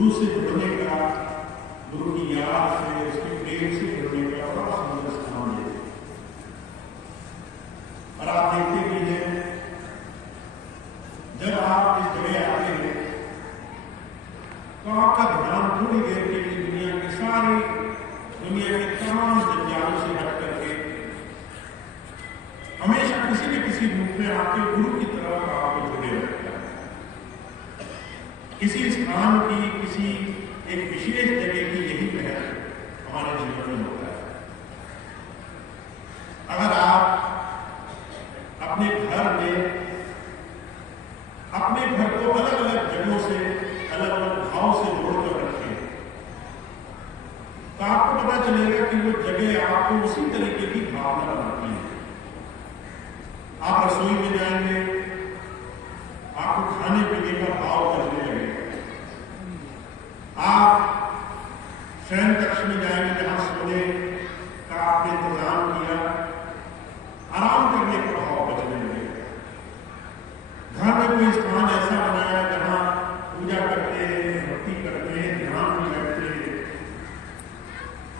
गुरु से जुड़ने का, गुरु की याद से, उसके प्रेम से जुड़ने का बड़ा सुंदर स्थान है। और आप देखते भी हैं, जब आप इस जगह आते हैं तो आपका ध्यान थोड़ी देर के लिए दुनिया के तमाम जंजालों से हट करके हमेशा किसी न किसी रूप में आपके गुरु की तरफ आपको जुड़े रखता है। किसी स्थान की, किसी एक विशेष जगह की यही पहल हमारे जीवन में होता है। अगर आप अपने घर को अलग अलग जगहों से, अलग अलग भाव से जोड़कर रखें तो आपको पता चलेगा कि वो जगह आपको उसी तरीके की भावना बनाती है। आप रसोई में जाएंगे, आपको खाने पीने का भाव करने लगेगा। आप शयन कक्ष में जाएंगे, जहां सोने का आपने इंतजाम किया, आराम करने का भाव बचने लगेगा। घर में कोई स्थान ऐसा बनाया जहां पूजा करते हैं, भक्ति करते हैं, ध्यान में बैठते हैं,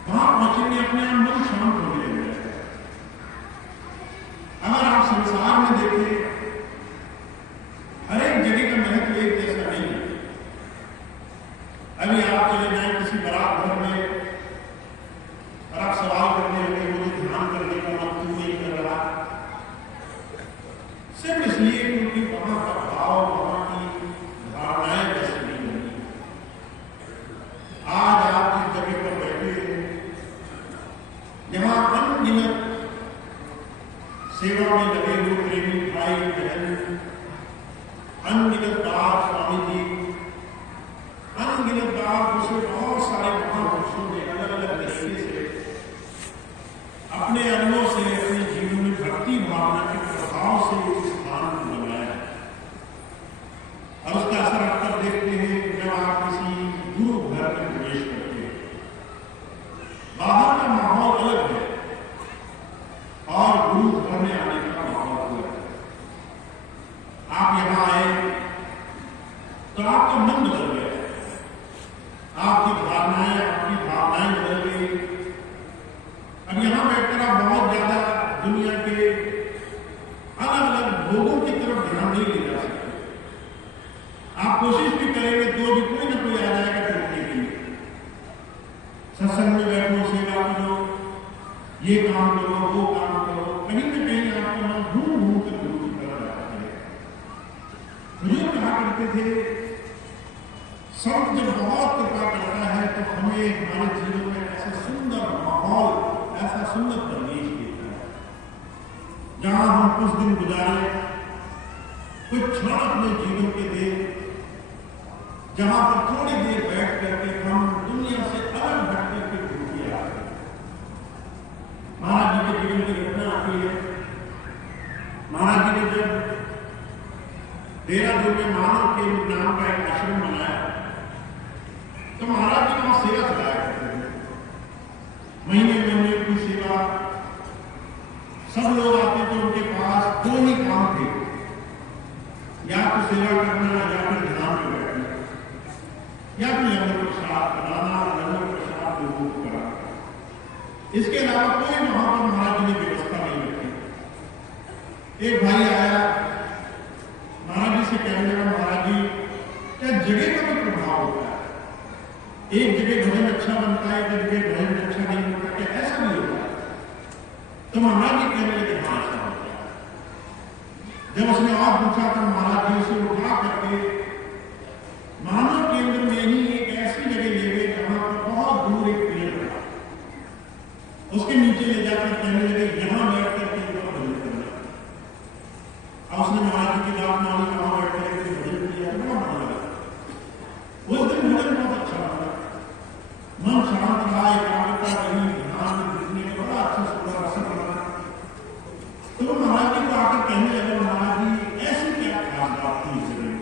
वहां पहुंचेंगे अपने आप मन शांत होने लगेगा। अगर आप संसार में देखें, हर एक जगह का महत्व एक जैसा नहीं है। अभी आप चले जाएं किसी बारात घर में और आप सवाल करने लगे, मुझे ध्यान करने का मन क्यों नहीं कर रहा? सिर्फ इसलिए क्योंकि वहां का भाव, वहां की धारणाएं वैसे नहीं बनी। आज आप जिस जगह पर बैठे हैं, जहां अनगिनत सेवा में लगे हुए प्रेमी भाई बहन, अनगिनत बात स्वामी जी, अनगिनत बात दूसरे बहुत सारे महापुरुषों ने अलग अलग तरीके से अपने अनुभव से, अपने जीवन में भक्ति भावना के प्रभाव से इस स्थान को बनाया। और उसका असर अक्सर देखते हैं जब आप किसी गुरु घर में प्रवेश करते हैं। बाहर का माहौल अलग है और गुरु घर में आने का माहौल अलग है। आप यहां आए तो आपका मन बदल गया, आपकी भावनाएं बदल गई। अब यहां बैठकर आप बहुत ज्यादा दुनिया के अलग अलग लोगों की तरफ ध्यान नहीं ले जा सकते। आप कोशिश भी करेंगे तो भी कोई ना कोई आ जाएगा करने के लिए। सत्संग में बैठो, सेवा करो, ये काम करो, वो काम करो, कहीं ना कहीं आपका मन घूम कर गुरु की तरफ जाता है। मुझे कहा करते थे, संत जब बहुत कृपा करता है तो हमें हमारे जीवन में ऐसा सुंदर माहौल, ऐसा सुंदर परिवेश देता है जहां हम कुछ दिन गुजारे, कुछ क्षण अपने जीवन के दे, जहां पर थोड़ी देर बैठ करके हम दुनिया से अलग हट करके गुरु की याद करें। महाराज जी के जीवन की घटना आती है। महाराज जी ने जब देहरादून में मानव के नाम का एक आश्रम बनाया तो महाराज जी वहां सेवा चलाया करते थे। महीने की सेवा, सब लोग आते थे उनके पास, दो ही काम थे, या तो सेवा करना या फिर ध्यान में बैठना, या फिर लंगर प्रसाद बनाना, लंगर प्रसाद लोगों को कराना। इसके अलावा कोई वहां पर महाराज जी ने व्यवस्था नहीं रखी। एक भाई आया, महाराज जी से कहने लगा, महाराज जी क्या जगह का भी प्रभाव होता है? एक जगह भजन अच्छा बनता है, एक जगह भजन अच्छा नहीं बनता, क्या ऐसा नहीं होता? तो महाराज जी कहने लगे, हाँ ऐसा होता है। जब उसने और पूछा तो महाराज जी उसे उठा करके मानव केंद्र में ही एक ऐसी जगह ले गए जहां पर बहुत दूर एक पेड़ था, उसके नीचे ले जाकर कहने लगे, यहां बैठ करके भजन करना। और उसने महाराज जी की बात मानी, वहां बैठ करके भजन किया, बड़ा मन लगा। उस दिन भजन बहुत अच्छा लगा, मन शांत रहा, एकाग्रता रही, ध्यान में जुटने का बड़ा अच्छा सुंदर असर बना। तो महाराज जी को आकर कहने लगे, महाराज जी ऐसी क्या खास बात थी इस जगह?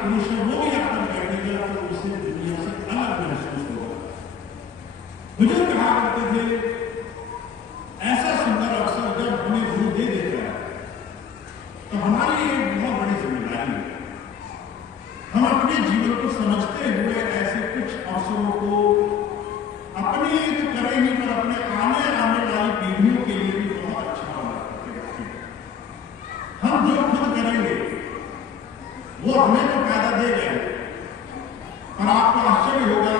पुरुष है वो भी आपको बैठेगा तो उसे दुनिया से अलग महसूस होगा। बुजुर्ग कहा करते थे ऐसा सुंदर अवसर जब हमें गुरु दे देता है तो हमारी एक बहुत बड़ी जिम्मेदारी है, हम अपने जीवन को समझते हुए ऐसे कुछ अवसरों को अपने तो करें ही पर अपने आने वाली पीढ़ियों के लिए भी बहुत अच्छा बना करके रखें। हम जो खुद करेंगे वो हमें तो फायदा देगा, और आपको आश्चर्य होगा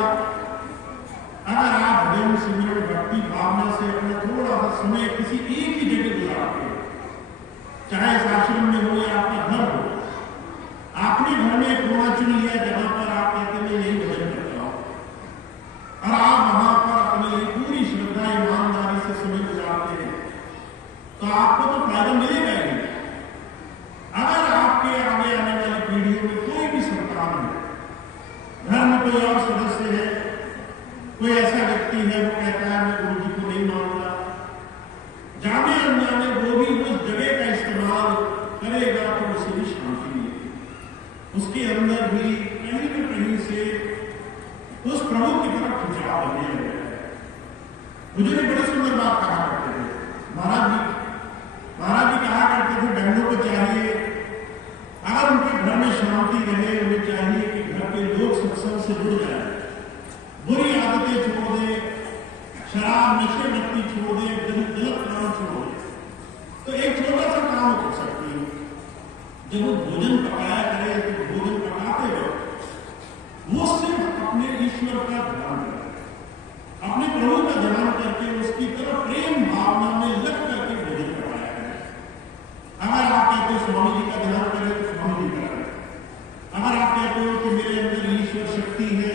अगर आप भजन सिमरन भक्ति भावना से अपना थोड़ा सा समय किसी एक ही जगह गुजारते हैं, चाहे इस आश्रम में हो या आपका घर हो, आपने घर में एक कोना चुन लिया जहां पर आप कहते हैं यही भजन करता हूं, और आप वहां पर अपनी पूरी श्रद्धा ईमानदारी से समय गुजारते हैं, तो आपको तो फायदा मिलेगा ही। अगर आपके आगे आने वाली पीढ़ियों में कोई भी संतान है, घर में कोई और सदस्य है, कोई ऐसा व्यक्ति है वो कहता है मैं गुरु जी को नहीं मानता, जाने अनजाने वो भी उस जगह का इस्तेमाल करेगा तो उसे भी शांति मिलेगी, उसके अंदर भी कहीं न कहीं से उस प्रभु की तरफ खिंचाव बने हुए है। मुझे भी बड़ी सुंदर बात कहा करते थे महाराज जी कहा करते थे बहनों को चाहिए अगर उनके घर में शांति रहे, उन्हें चाहिए कि घर के लोग सत्संग से जुड़ जाए, बुरी आदतें छोड़ दे, शराब नशे बत्ती छोड़ दे, गलत काम छोड़ दे, तो एक छोटा सा काम हो सकती है। जब वो भोजन पकाया करे तो भोजन पकाते वक्त वो सिर्फ अपने ईश्वर का ध्यान करे, अपने प्रभु का ध्यान करके उसकी तरफ प्रेम भावना में लग करके भोजन पकाया करे। अगर आप कहते हो स्वामी जी का ध्यान करें तो स्वामी जी का करें, अगर आप कहते हो कि मेरे अंदर ईश्वर शक्ति है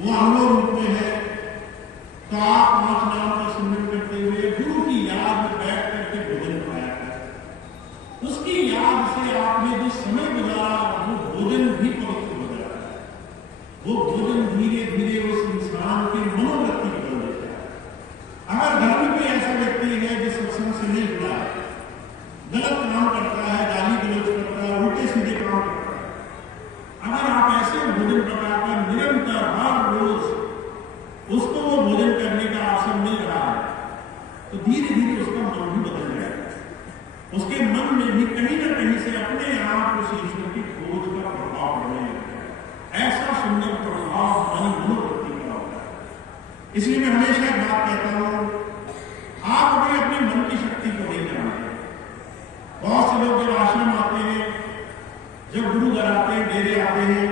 वो अनुभव रूप में है, तो आप 5 नाम का स्मरण करते हुए गुरु की याद में बैठ करके भोजन पाया करें। उसकी याद से आपने जो समय गुजारा वो भोजन भी पवित्र हो जाता है, वो भोजन धीरे धीरे उस इंसान की मनोवृत्ति बदल देता है। अगर घर में कोई ऐसा व्यक्ति है जो सत्संग से नहीं जुड़ा, गलत काम करता है, गाली गलौज करता है, उल्टे सीधे काम करता है, अगर आप ऐसे भोजन पकाकर निरंतर हर रोज उसको वो भोजन करने का अवसर मिल रहा है, तो धीरे धीरे उसका मन भी बदल जाएगा, उसके मन में भी कहीं न कहीं से अपने आप उस ईश्वर की खोज का प्रभाव पड़ने लगता है। ऐसा सुंदर प्रभाव हमारी मनोवृत्ति का होता है। इसलिए मैं हमेशा एक बात कहता हूं, आप अभी अपने मन की शक्ति को नहीं जानते। बहुत से लोग जब आश्रम आते हैं, जब गुरु घर आते हैं, डेरे आते हैं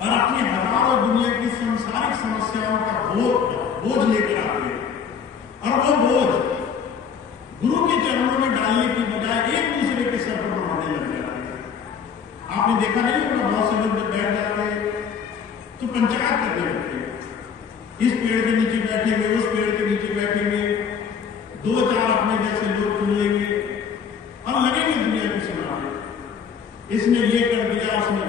और अपनी हजारों दुनिया की सांसारिक समस्याओं का बोझ लेकर आते हैं, और वो बोझ गुरु के चरणों में डालने की बजाय एक दूसरे के सर पर बढ़ाने लग जाते हैं। आपने देखा नहीं होगा बहुत से लोग जब बैठ जाते हैं तो पंचायत करने लगते हैं, इस पेड़ के नीचे बैठेंगे, उस पेड़ के नीचे बैठेंगे, 2-4 अपने जैसे लोग चुन लेंगे और लगेंगे दुनिया की सुनाने, इसने ये कर दिया, उसने